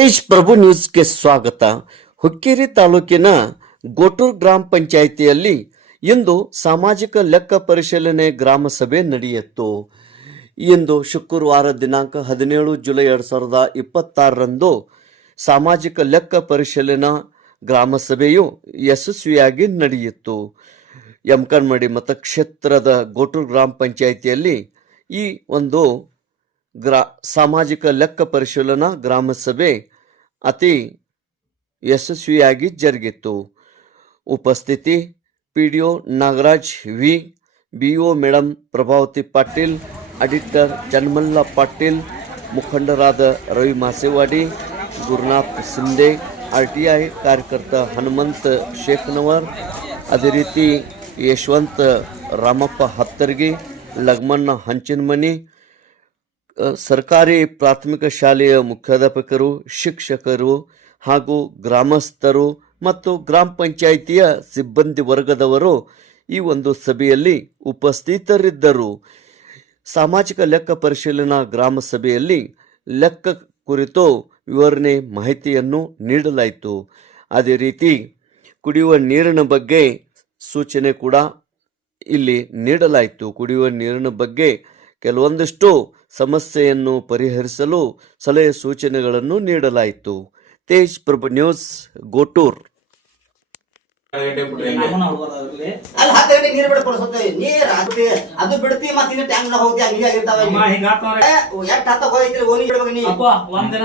ತೇಜ್ ಪ್ರಭು ನ್ಯೂಸ್ಗೆ ಸ್ವಾಗತ. ಹುಕ್ಕೇರಿ ತಾಲೂಕಿನ ಗೋಟೂರ್ ಗ್ರಾಮ ಪಂಚಾಯಿತಿಯಲ್ಲಿ ಇಂದು ಸಾಮಾಜಿಕ ಲೆಕ್ಕ ಪರಿಶೀಲನೆ ಗ್ರಾಮ ಸಭೆ ನಡೆಯಿತು. ಇಂದು ಶುಕ್ರವಾರ ದಿನಾಂಕ 17 ಜುಲೈ 2026ರಂದು ಸಾಮಾಜಿಕ ಲೆಕ್ಕ ಪರಿಶೀಲನಾ ಗ್ರಾಮ ಸಭೆಯು ಯಶಸ್ವಿಯಾಗಿ ನಡೆಯಿತು. ಯಮಕನಮಡಿ ಮತಕ್ಷೇತ್ರದ ಗೋಟೂರ್ ಗ್ರಾಮ ಪಂಚಾಯಿತಿಯಲ್ಲಿ ಈ ಒಂದು ಸಾಮಾಜಿಕ ಲೆಕ್ಕ ಪರಿಶೀಲನಾ ಗ್ರಾಮ ಸಭೆ ಅತಿ ಯಶಸ್ವಿಯಾಗಿ ಜರುಗಿತು. ಉಪಸ್ಥಿತಿ PDO Nagaraj V, BO madam Prabhavati Patil, auditor Chanmalla Patil, ಮುಖಂಡರಾದ ರವಿ ಮಾಸೇವಾಡಿ, ಗುರುನಾಥ್ ಸಿಂಧೆ, RTI ಕಾರ್ಯಕರ್ತ ಹನುಮಂತ ಶೇಖನವರ್, ಅದೇ ರೀತಿ ಯಶವಂತ ರಾಮಪ್ಪ ಹತ್ತರ್ಗಿ, ಲಗ್ಮಣ್ಣ ಹಂಚಿನಮನಿ, ಸರ್ಕಾರಿ ಪ್ರಾಥಮಿಕ ಶಾಲೆಯ ಮುಖ್ಯಾಧ್ಯಾಪಕರು, ಶಿಕ್ಷಕರು ಹಾಗೂ ಗ್ರಾಮಸ್ಥರು ಮತ್ತು ಗ್ರಾಮ ಪಂಚಾಯಿತಿಯ ಸಿಬ್ಬಂದಿ ವರ್ಗದವರು ಈ ಒಂದು ಸಭೆಯಲ್ಲಿ ಉಪಸ್ಥಿತರಿದ್ದರು. ಸಾಮಾಜಿಕ ಲೆಕ್ಕ ಪರಿಶೀಲನಾ ಗ್ರಾಮ ಸಭೆಯಲ್ಲಿ ಲೆಕ್ಕ ಕುರಿತು ವಿವರಣೆ ಮಾಹಿತಿಯನ್ನು ನೀಡಲಾಯಿತು. ಅದೇ ರೀತಿ ಕುಡಿಯುವ ನೀರಿನ ಬಗ್ಗೆ ಸೂಚನೆ ಕೂಡ ಇಲ್ಲಿ ನೀಡಲಾಯಿತು. ಕುಡಿಯುವ ನೀರಿನ ಬಗ್ಗೆ ಕೆಲವೊಂದಿಷ್ಟು ಸಮಸ್ಯೆಯನ್ನು ಪರಿಹರಿಸಲು ಸಲಹೆ ಸೂಚನೆಗಳನ್ನು ನೀಡಲಾಯಿತು. ತೇಜ್ ಪ್ರಭು ನ್ಯೂಸ್, ಗೋಟೂರ್. ನೀರ್ ಬಿಡ್ಕೊಡ್ಸತ್ತೆ ನೀರ್ ಅದು ಬಿಡ್ತಿ ಮತ್ತೆ ಟ್ಯಾಂಕ್ ಹೋಗಿ ಹಂಗೆ ಆಗಿರ್ತಾವ. ಎಷ್ಟ್ ಹತ್ತ ಹೋಗೈತ್ರಿ ಓನಿ ಬಿಡ್ಬೇಕು ನೀ ಒಂದಿನ